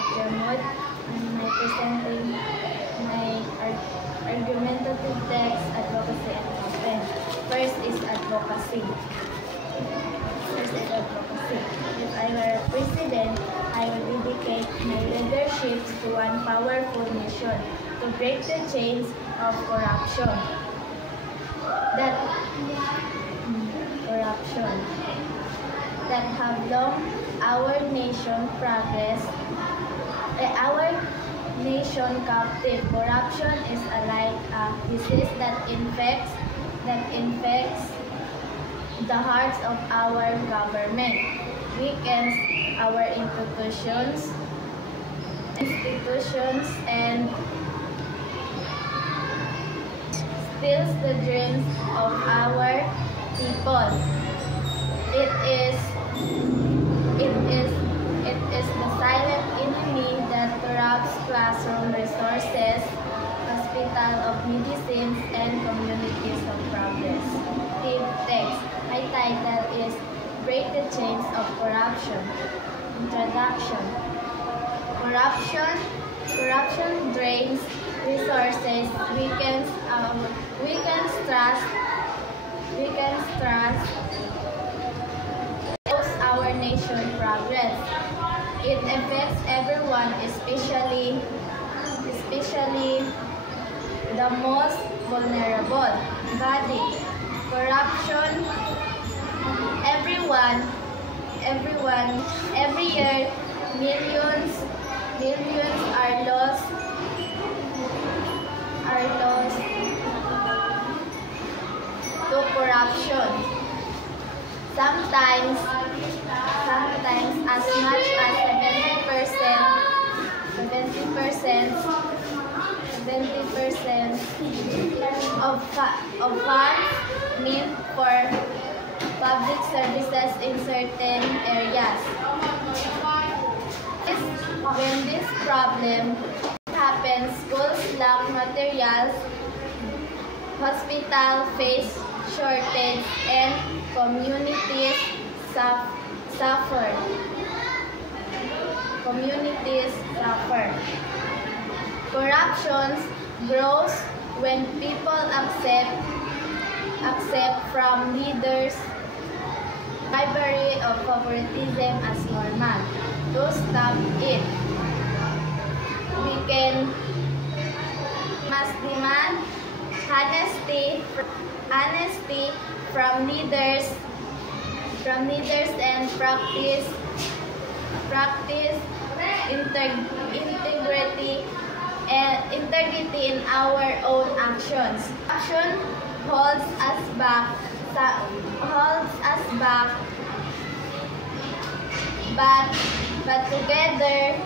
Jamud, and I'm presenting my argumentative text, advocacy and campaign. First is advocacy. If I were president, I would dedicate my leadership to one powerful mission to break the chains of corruption that have long our nation captive. Corruption is like a disease that infects the hearts of our government, weakens our institutions and steals the dreams of our people. It is the silent enemy that corrupts classroom resources, hospital of medicines, and communities of progress. Text. My title is Break the Chains of Corruption. Introduction. Corruption drains resources, weakens trust, slows our nation progress. It affects everyone, especially the most vulnerable. Body. Corruption. Every year, millions are lost to corruption. Sometimes as much as 70% of funds meant for public services in certain areas. When this problem happens, schools lack materials, hospitals face shortage, and communities suffer. Corruption grows when people accept from leaders bribery of favoritism as normal. To stop it, we must demand honesty from leaders and practice integrity in our own actions. Corruption holds us back, but together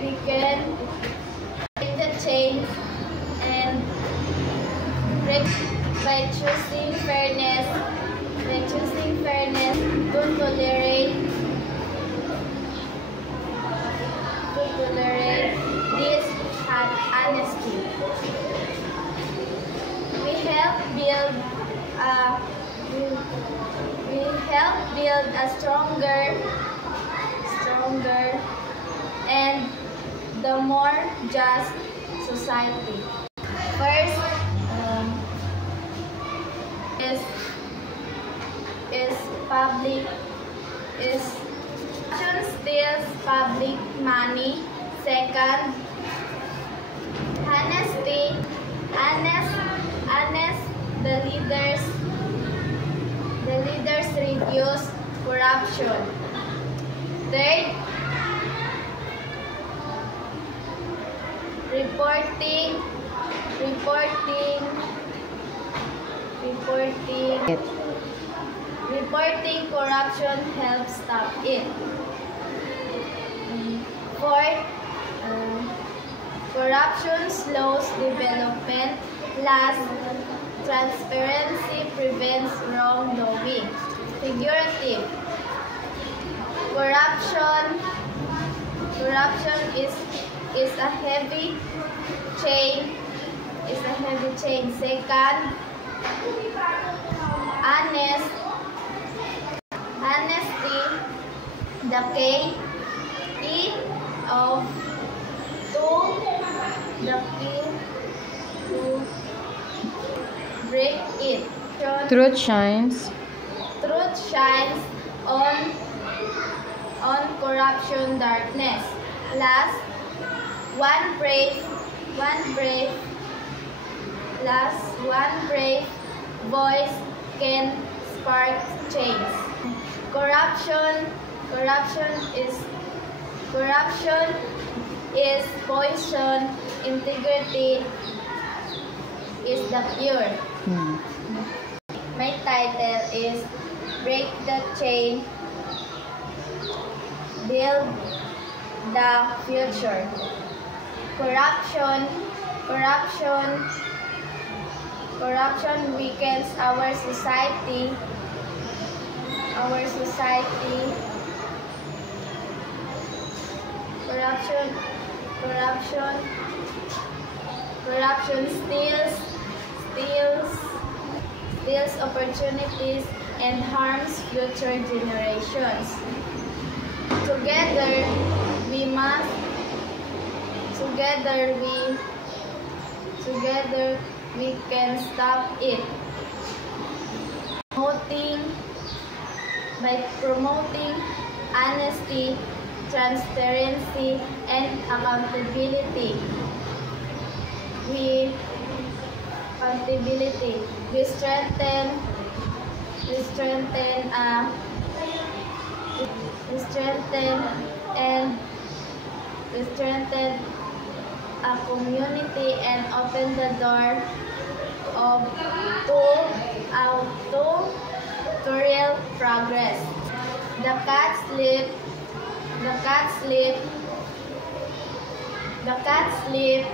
we can break the chain and break by choosing fairness, to tolerate this honesty. We help build a stronger and the more just society. First corruption steals public money. Second, the leaders reduce corruption. Third, reporting corruption helps stop it. Fourth, corruption slows development. Last, transparency prevents wrongdoing. Figurative. Corruption is a heavy chain. Second, the K, E of the key to break it. Truth shines on corruption darkness. Last, one brave voice can spark change. Corruption is poison. Integrity is the cure. My title is Break the Chain, Build the Future. Corruption weakens our society. Corruption steals opportunities and harms future generations. Together we can stop it. By promoting honesty, transparency, and accountability. We strengthen a community and open the door to real progress. The cat sleep